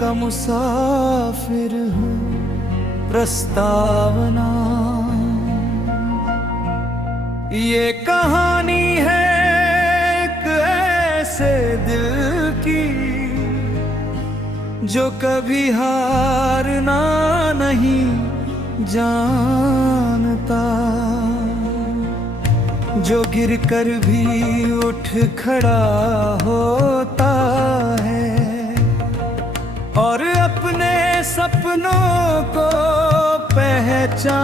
का मुसाफिर हूँ। प्रस्तावना ये कहानी है एक ऐसे दिल की जो कभी हारना नहीं जानता, जो गिर कर भी उठ खड़ा होता है और अपने सपनों को पहचानता।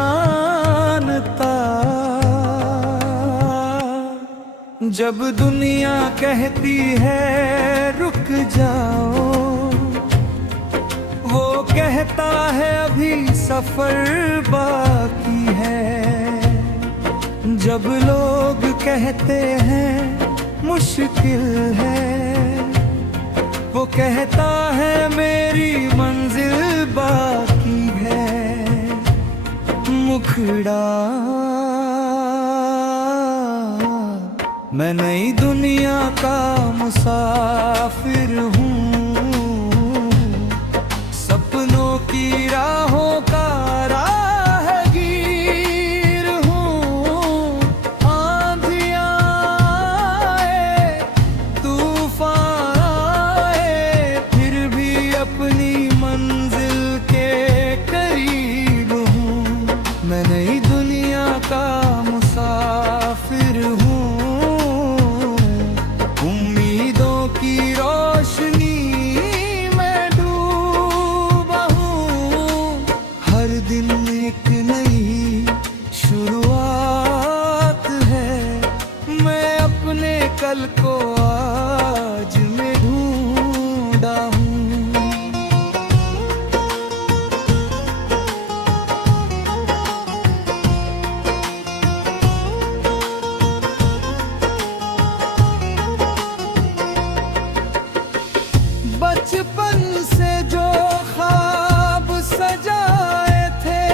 जब दुनिया कहती है रुक जाओ, वो कहता है अभी सफर बाकी है। जब लोग कहते हैं मुश्किल है, वो कहता है मेरी मंजिल बाकी है। मुखड़ा मैं नई दुनिया का मुसाफिर हूँ, सपनों की राहों का राहगीर हूँ। आंधियाँ आए, तूफान आए, फिर भी अपनी मंजिल के करीब हूँ। मैं नई दुनिया का मुसाफिर हूँ, उम्मीदों की रोशनी में डूबा हूँ। हर दिन एक नई शुरुआत है, मैं अपने कल को आज में ढूंढा हूँ। बचपन से जो ख्वाब सजाए थे,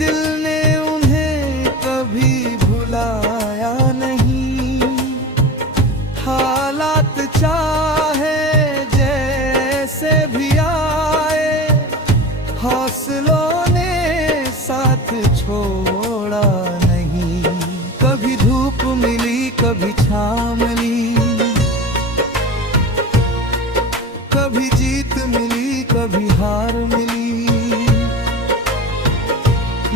दिल ने उन्हें कभी भुलाया नहीं। हालात चाहे जैसे भी आए, हौसलों ने साथ छोड़ा नहीं। कभी धूप मिली, कभी छाँव मिली, कभी जीत मिली, कभी हार मिली,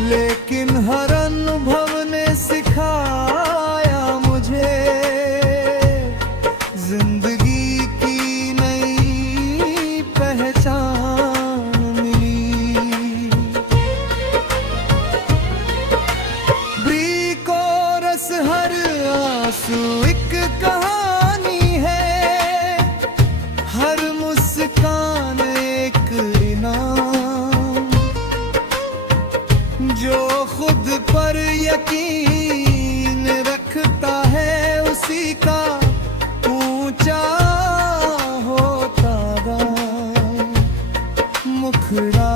लेकिन हर अनुभव ने सिखाया मुझे जिंदगी की नई पहचान मिली। ब्रीक और रस हर आंसू एक कहानी है, हर मुस्कान एक इनाम। जो खुद पर यकीन रखता है उसी का ऊंचा होता दाम। मुखड़ा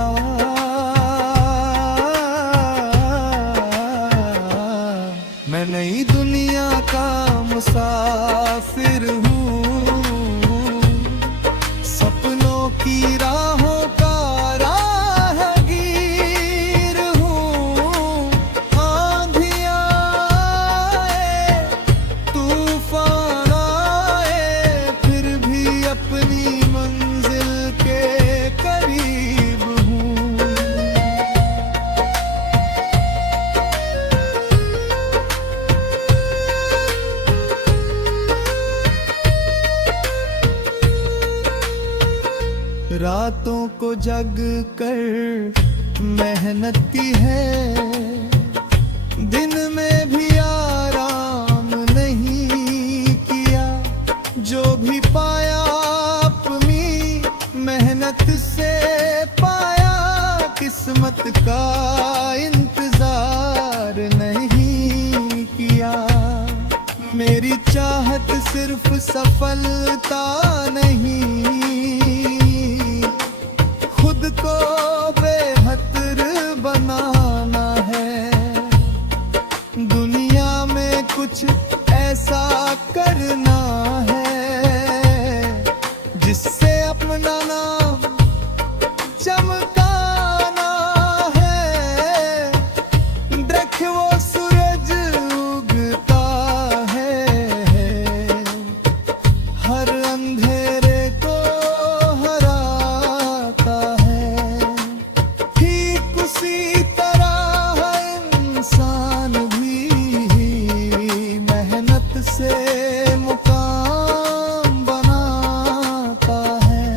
मैं नई दुनिया का मुसाफिर हूँ, सपनों की राहों का राहगीर हूँ। आंधियाँ आए, तूफान आए, फिर भी अपनी मंजिल के करीब हूँ। रातों को जग कर मेहनत की है, दिन में भी आराम नहीं किया। जो भी पाया अपनी मेहनत से पाया, किस्मत का इंतजार नहीं किया। मेरी चाहत सिर्फ सफलता नहीं, खुद को बेहतर बनाना है। दुनिया में कुछ ऐसा करना है जिससे अपना नाम चमकाना है। देख वो सूरज उगता है, हर अंधेरे को हराता है। ठीक उसी तरह इंसान भी मेहनत से मुकाम बनाता है।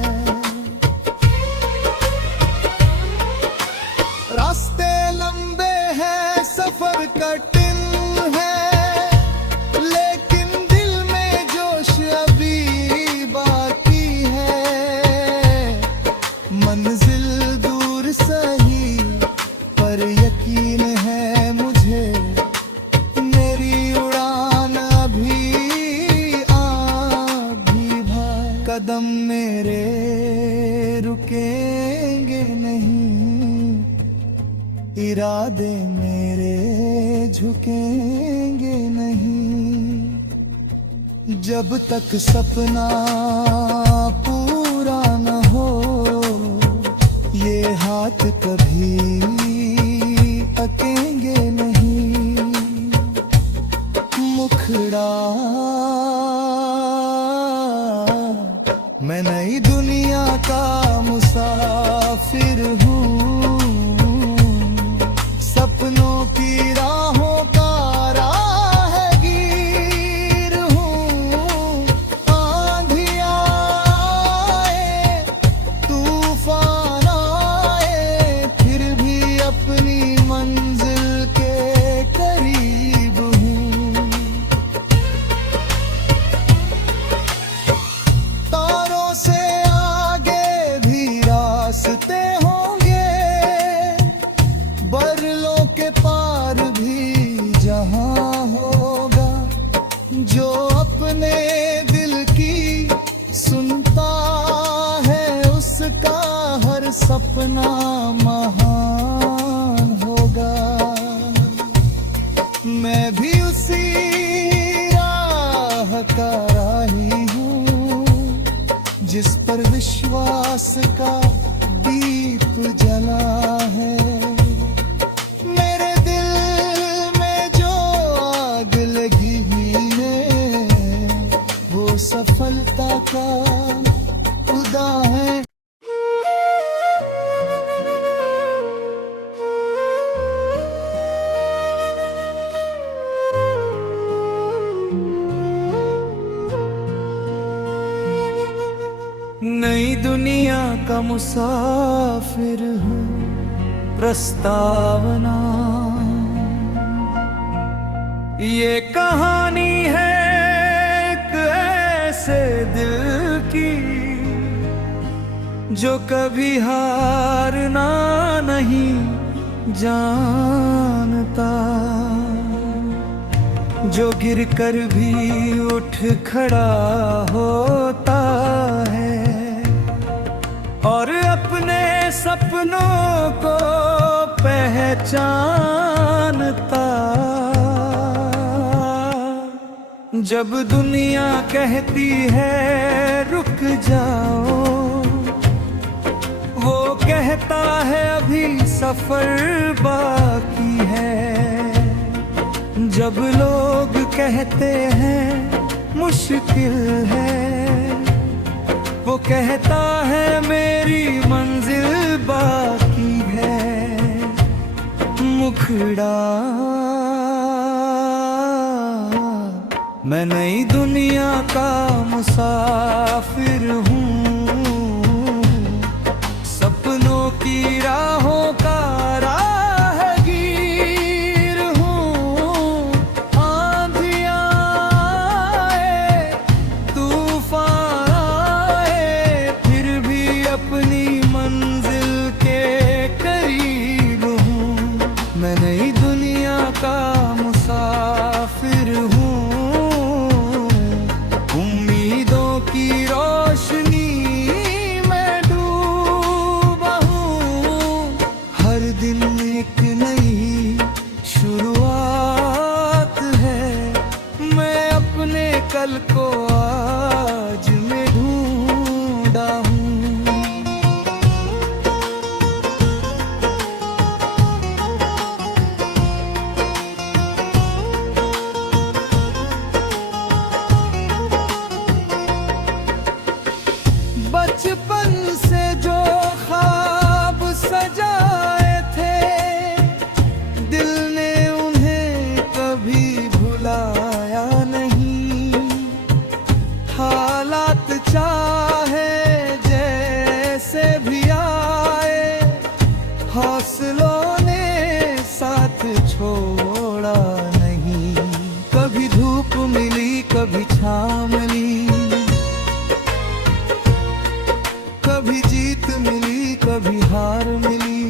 रास्ते लंबे हैं, सफर कठिन है, लेकिन दिल में जोश अभी बाकी है। मंजिल दूर सही पर यकीन है मुझे, मेरी उड़ान अभी आगे भाई। कदम मेरे रुकेंगे नहीं, इरादे मेरे झुकेंगे नहीं। जब तक सपना पूरा न हो, ये हाथ कभी अकेंगे नहीं। मुखड़ा मैं नई दुनिया का मुसाफिर हूँ, सपनों की राहों का राहगीर हूँ। आंधियाँ आए, तूफान आए, फिर भी अपनी मंजिल के करीब हूँ। तारों से आगे भी रास्ते होंगे, बरलों के पार भी जहां होगा। जो अपने दिल की सुनता है, उसका हर सपना महान होगा। मैं भी उसी राह का राही हूँ, जिस पर विश्वास का दीप जला है। मेरे दिल में जो आग लगी हुई है, वो सफलता का खुदा है। नई दुनिया का मुसाफिर हूँ, प्रस्तावना ये कहानी है एक ऐसे दिल की, जो कभी हारना नहीं जानता। जो गिर कर भी उठ खड़ा होता है, और अपने सपनों को पहचानता। जब दुनिया कहती है रुक जाओ, वो कहता है अभी सफर बाकी है। जब लोग कहते हैं मुश्किल है, वो कहता है मेरी मंजिल बाकी है। मुखड़ा मैं नई दुनिया का मुसाफिर हूँ, सपनों की राहों का राहगीर हूँ। आंधियाँ आए, तूफान आए, फिर भी अपनी मंजिल के करीब हूँ। मैं नई दुनिया का मुसाफिर हूँ, उम्मीदों की रोशनी से जो ख्वाब सजाए थे, दिल ने उन्हें कभी भुलाया नहीं। हालात चाहे जैसे भी आए, हौसलों ने साथ छोड़ा नहीं। कभी धूप मिली, कभी छाँव मिली, कभी जीत मिली, कभी हार मिली,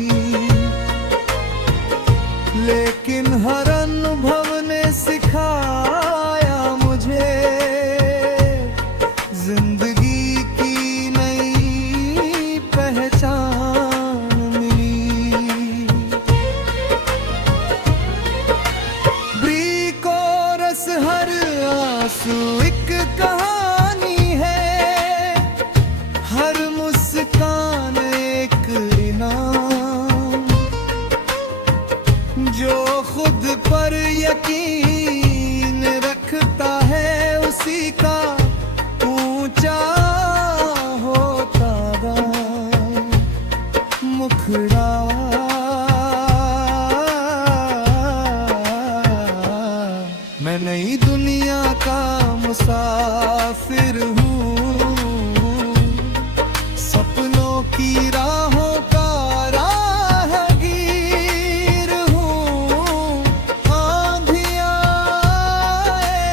लेकिन हर अनुभव ने सिखाया मुझे जिंदगी की नई पहचान मिली। ब्रीक और रस हर आंसू एक कहानी है, हर मुस्कान एक इनाम। जो खुद पर यकीन रखता है, उसी का ऊंचा होता दाम। मुखड़ा मैं नई दुनिया का मुसाफिर हूँ, सपनों की राहों का राहगीर हूँ। आंधियाँ आए,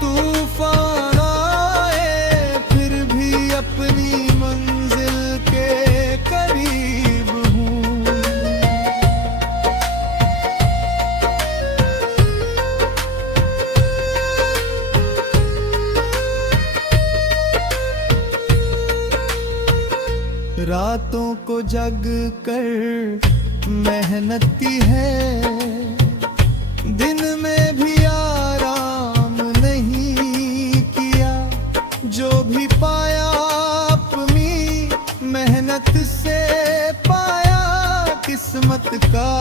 तूफान आए, फिर भी अपनी मंजिल के करीब हूँ। रातों को जग कर मेहनत की है, दिन में भी आराम नहीं किया। जो भी पाया अपनी मेहनत से पाया, किस्मत का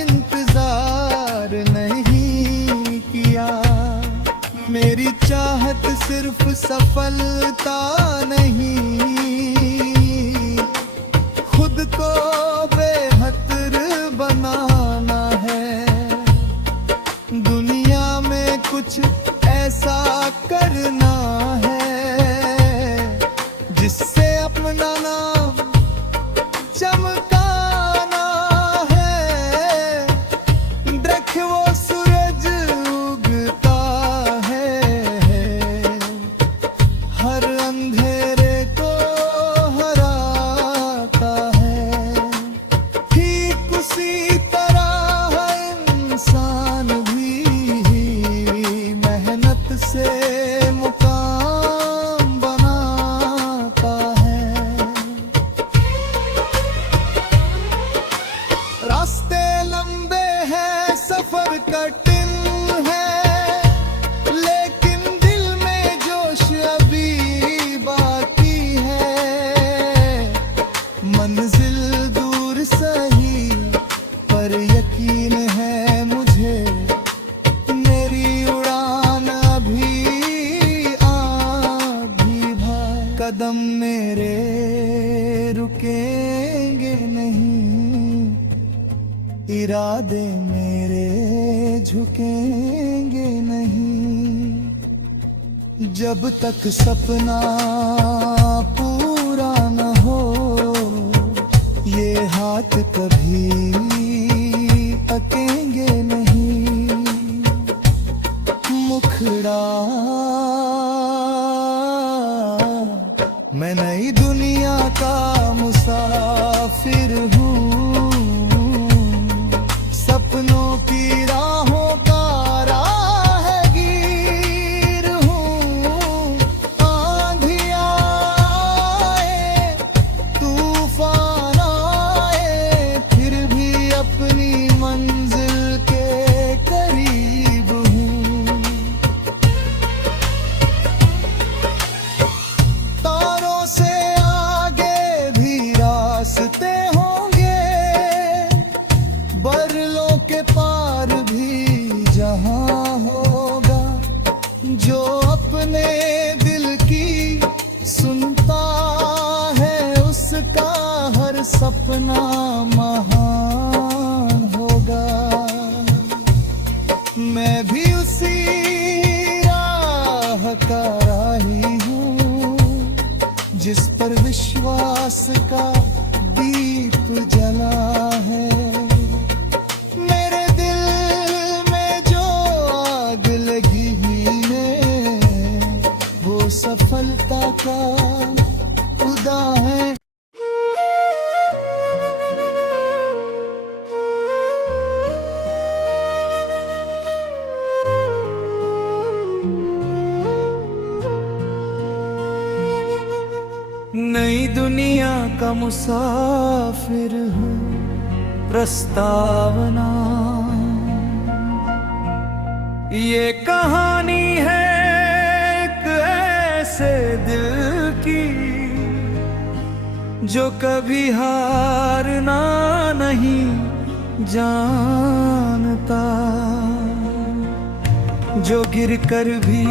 इंतजार नहीं किया। मेरी चाहत सिर्फ सफलता नहीं, खुद को बेहतर बनाना है। दुनिया में कुछ ऐसा करना है, जिससे अपना नाम चमकाना है। देख वो सूरज उगता है, हर अंधेरे को हराता है। ठीक उसी तरह इंसान भी मेहनत से मुकाम बनाता है। रास्ते लंबे हैं, सफर कठिन है, लेकिन दिल में जोश अभी बाकी है। मंजिल दूर सही, पर यकीन है मुझे, मेरी उड़ान अभी आधी भाई। कदम मेरे रुकेंगे नहीं, इरादे मेरे झुकेंगे नहीं। जब तक सपना पूरा न हो, ये हाथ कभी अकेंगे नहीं। मुखड़ा मैं नई दुनिया का मुसाफिर हूँ, सपनों की राहों का राहगीर हूँ। आंधियाँ आए, तूफान आए, फिर भी अपनी मंजिल के करीब हूँ। तारों से आगे भी रास्ते होंगे, सपना महान होगा। मैं भी उसी राह का राही हूँ जिस पर विश्वास का दीप जला है। मेरे दिल में जो आग लगी है वो सफलता का खुदा है। नई दुनिया का मुसाफिर हूँ, प्रस्तावना ये कहानी है एक ऐसे दिल की जो कभी हारना नहीं जानता, जो गिर कर भी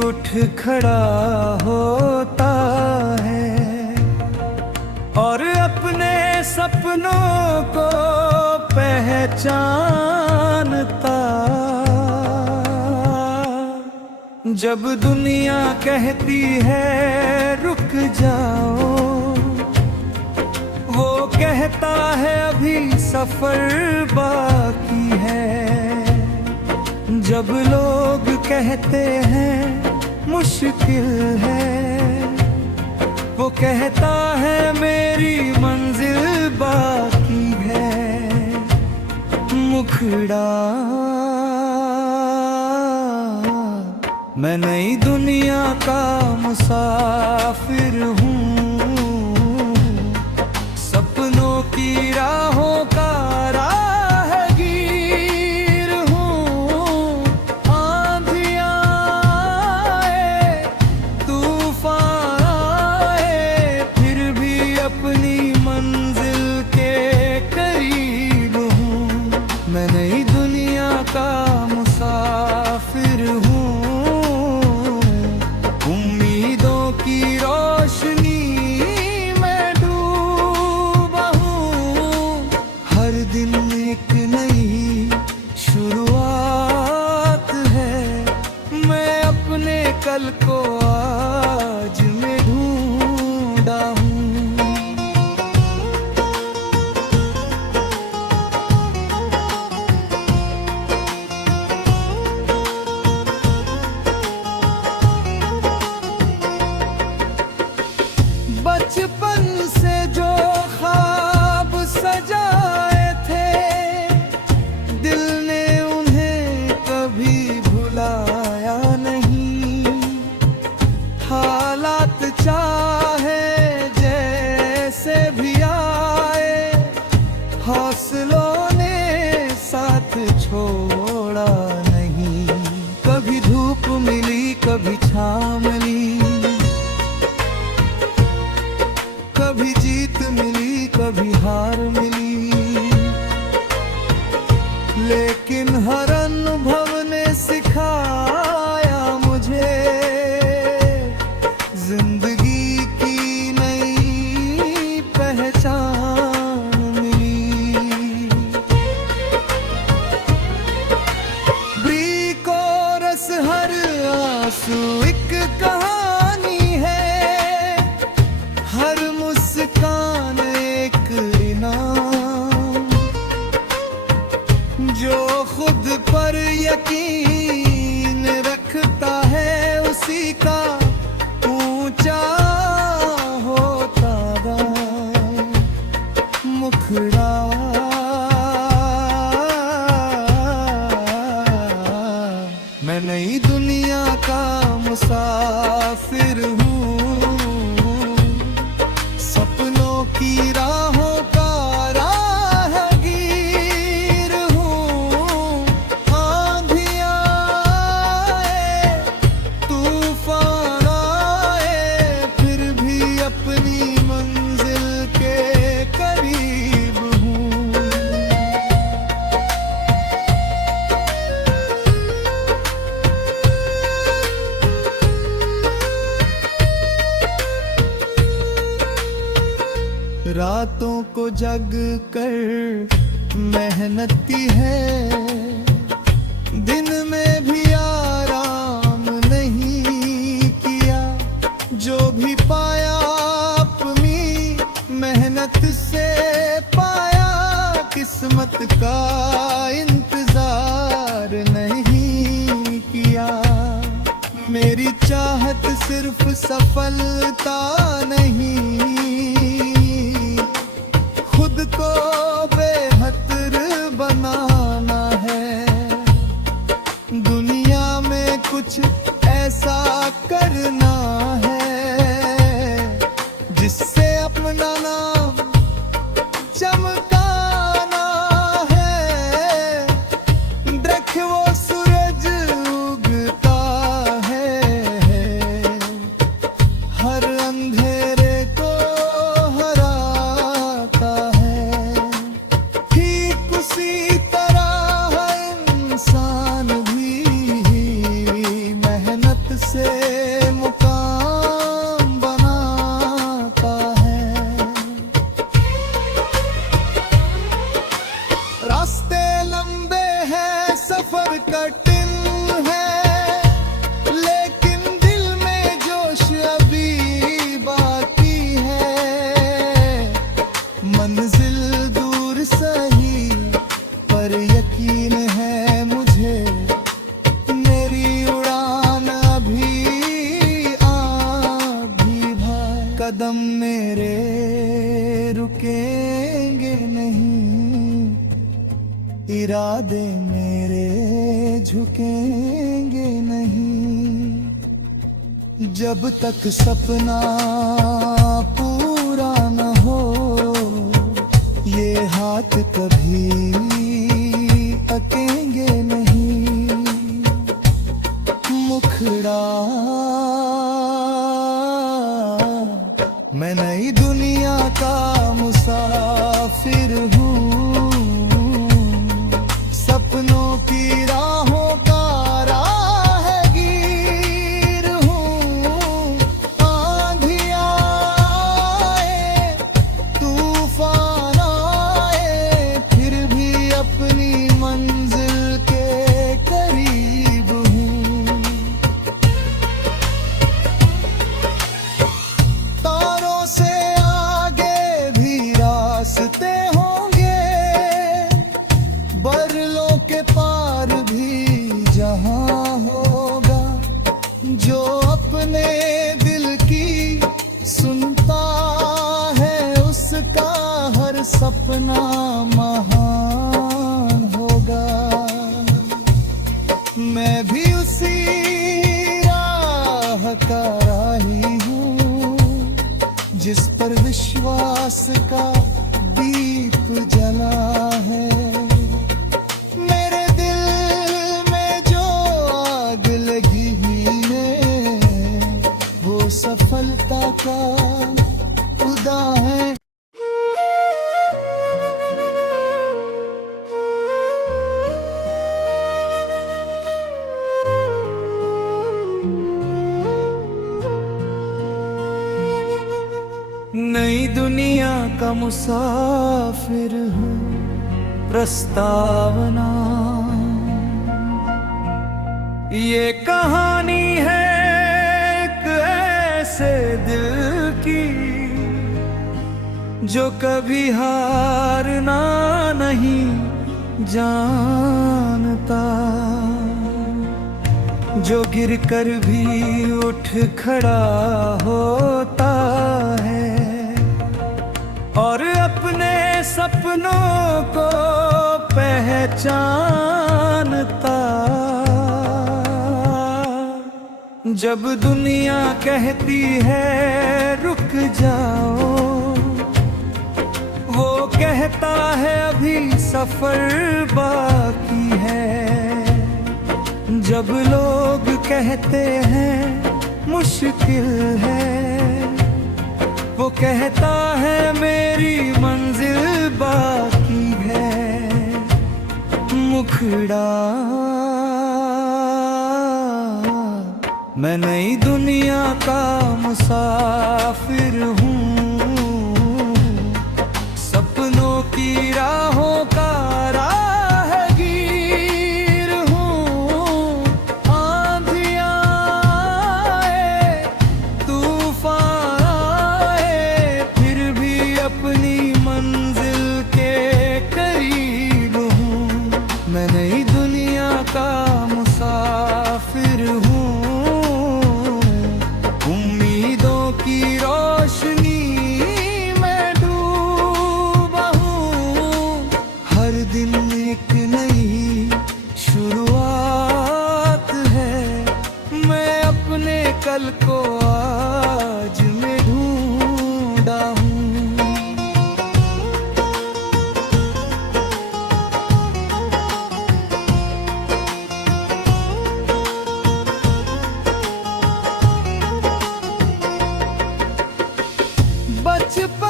उठ खड़ा होता है और अपने सपनों को पहचानता। जब दुनिया कहती है रुक जाओ, वो कहता है अभी सफर बाकी है। जब लोग कहते हैं मुश्किल है, वो कहता है मेरी मंजिल बाकी है। मुखड़ा मैं नई दुनिया का मुसाफिर हूँ, सपनों की राहों का राहगीर हूँ। आंधियाँ आए, तूफान आए, फिर भी अपनी मंजिल के करीब हूँ। मैं नई दुनिया का मुसाफिर हूँ, उम्मीदों की रोशनी में डूबा हूँ। हर दिन एक नई शुरुआत है, मैं अपने कल को आज में ढूंढा हूँ। बचपन से जो ख्वाब सजाए थे, दिल ने उन्हें कभी भुलाया नहीं। हालात चाहे जैसे भी आए, हौसलों ने साथ छोड़ा नहीं। कभी धूप मिली, कभी छाँव मिली, कभी जीत मिली, कभी हार मिली, लेकिन हर अनुभव ने सिखाया मुझे जिंदगी की नई पहचान मिली। ब्रीक और रस हर आंसू एक कहानी है, हर मुस्कान एक इनाम। जो खुद पर यकीन रखता है उसी का ऊंचा होता दाम। मुखड़ा मैं नई दुनिया का मुसाफिर हूँ, सपनों रातों को जग कर मेहनती है, दिन में भी आराम नहीं किया। जो भी पाया अपनी मेहनत से पाया, किस्मत का इंतजार नहीं किया। मेरी चाहत सिर्फ सफलता नहीं, खुद को बेहतर बनाना है। दुनिया में कुछ ऐसा करना है जिससे अपना नाम चमकाना है। देख वो सूरज उगता है, हर अंधेरे को हराता है। ठीक उसी तरह इंसान भी मेहनत से मुकाम बनाता है। रास्ते लंबे हैं, सफर कठिन है, लेकिन दिल में जोश अभी बाकी है। मंजिल दूर सही पर यकीन है मुझे, मेरी उड़ान अभी भाई। कदम मेरे रुकेंगे नहीं, इरादे मेरे झुकेंगे नहीं। जब तक सपना पूरा न हो, ये हाथ कभी अकेंगे नहीं। मुखड़ा मैं नई दुनिया का मुसाफिर हूँ, सपनों की राहों का राहगीर हूँ। आंधियाँ आए, तूफान आए, फिर भी अपनी मंजिल के करीब हूँ। तारों से आगे भी रास्ते होंगे, बरलों के पार भी जहां होगा। जो अपने दिल की सुनता है, उसका हर सपना महान होगा। मैं भी उसी राह का राही हूँ, जिस पर विश्वास का दीप जला है। मेरे दिल में जो आग लगी है, वो सफलता का खुदा है। नई दुनिया का मुसाफिर हूँ, प्रस्तावना ये कहानी है एक ऐसे दिल की, जो कभी हारना नहीं जानता। जो गिर कर भी उठ खड़ा होता है, और अपने सपनों को पहचानता। जब दुनिया कहती है रुक जाओ, वो कहता है अभी सफर बाकी है। जब लोग कहते हैं मुश्किल है, वो कहता है मेरी मंजिल बाकी है। मुखड़ा मैं नई दुनिया का मुसाफिर हूँ,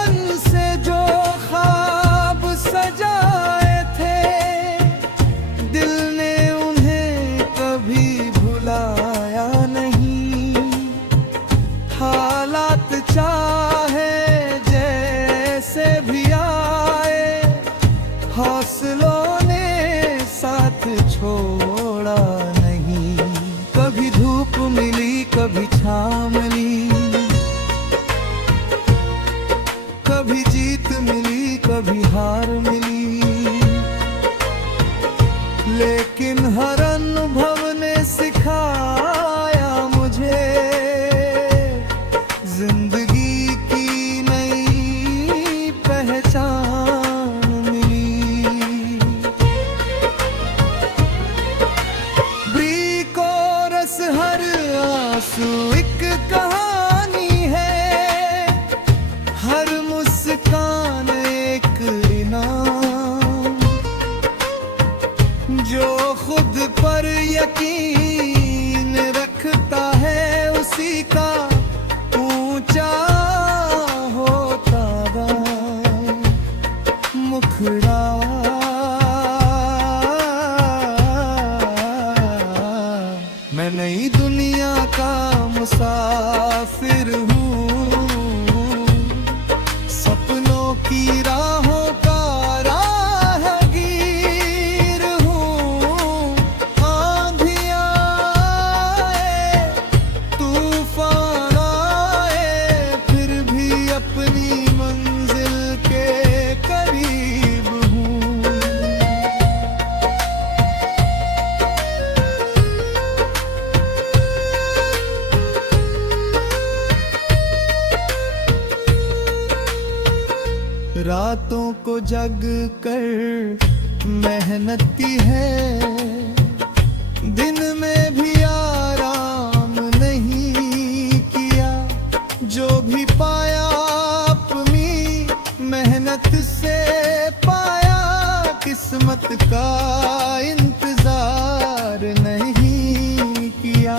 बचपन से जो ख्वाब सजाए थे, दिल ने उन्हें कभी भुलाया नहीं। हालात चाहे जैसे भी आए, हौसलों ने साथ छोड़ा नहीं। कभी धूप मिली, कभी छाँव मिली, कभी जीत मिली, कभी हार मिली, लेकिन हर अनुभव ने सिखाया मुझे जिंदगी की नई पहचान मिली। ब्रीक और रस हर आंसू एक कहानी है, हर मुस्कान एक इनाम। जो खुद पर यकीन रखता है, उसी का ऊंचा होता मुखड़ा। मैं नई दुनिया का मुसाफिर हूँ, सपनों की राहों का राहगीर हूँ। आंधियाँ आए, तूफान आए, फिर भी अपनी मंजिल के करीब हूँ। रातों को जग कर मेहनत की है, दिन में भी आराम नहीं किया। जो भी पाया अपनी मेहनत से पाया, किस्मत का इंतजार नहीं किया।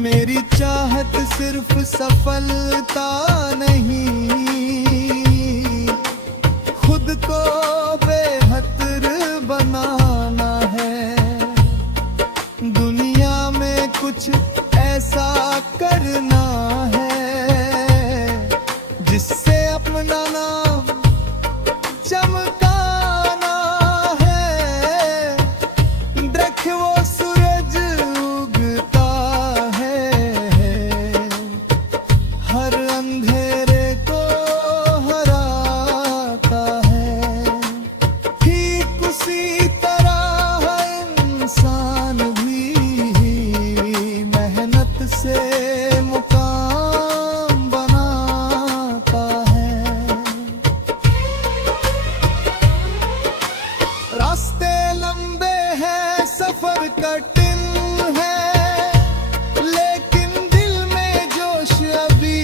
मेरी चाहत सिर्फ सफलता नहीं, खुद को बेहतर बनाना है। दुनिया में कुछ ऐसा करना है, जिससे अपना नाम चमकाना है। देख वो सूरज उगता है, हर अंधेरे को हराता है। ठीक उसी तरह इंसान भी मेहनत से मुकाम बनाता है। रास्ते लंबे हैं, सफर कठिन है, लेकिन दिल में जोश अभी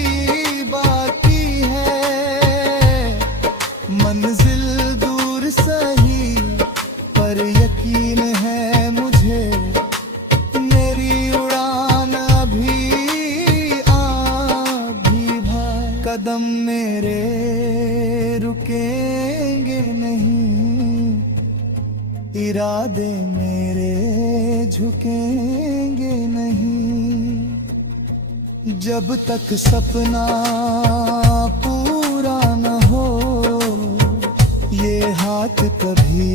बाकी है। मंजिल दूर सही, पर यकीन है मुझे, मेरी उड़ान अभी भाई। कदम मेरे रुकेंगे नहीं, इरादे मेरे झुकेंगे नहीं। जब तक सपना पूरा न हो, ये हाथ कभी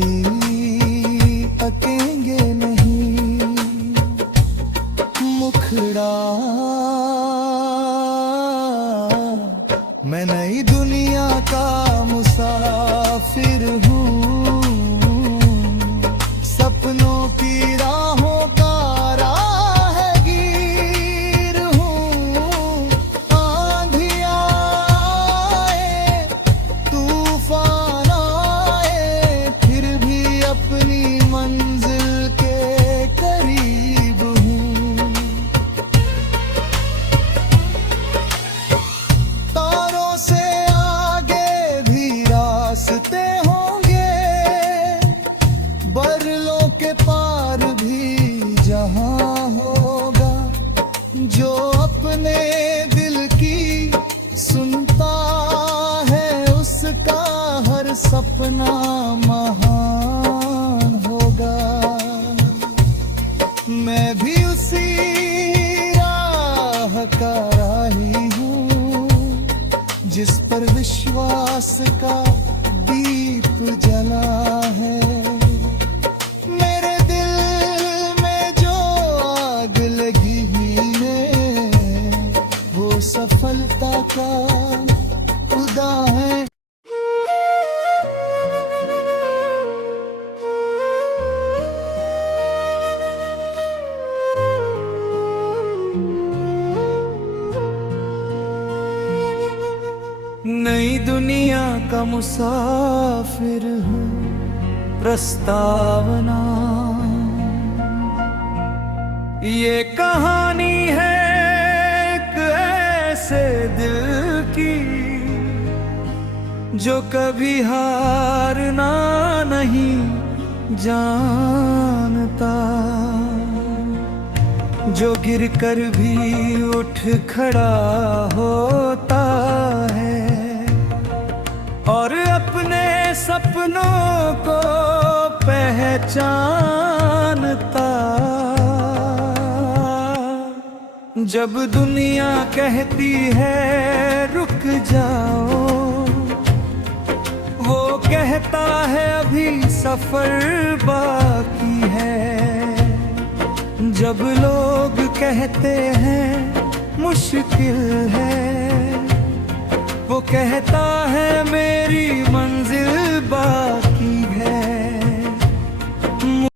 अकेंगे नहीं। मुखड़ा मैं नई दुनिया का मुसाफिर हूँ, सपनों की राहों का राहगीर हूँ। आंधियाँ आए, तूफान आए, फिर भी अपनी मंजिल के करीब हूँ। तारों से आगे भी रास्ते होंगे, सपना महान होगा। मैं भी उसी राह का राही हूँ जिस पर विश्वास का दीप जला है। मेरे दिल में जो आग लगी है वो सफलता का खुदा है। नई दुनिया का मुसाफिर हूँ, प्रस्तावना ये कहानी है एक ऐसे दिल की जो कभी हारना नहीं जानता, जो गिर कर भी उठ खड़ा होता है और अपने सपनों को पहचानता। जब दुनिया कहती है रुक जाओ, वो कहता है अभी सफर बाकी है। जब लोग कहते हैं मुश्किल है, वो कहता है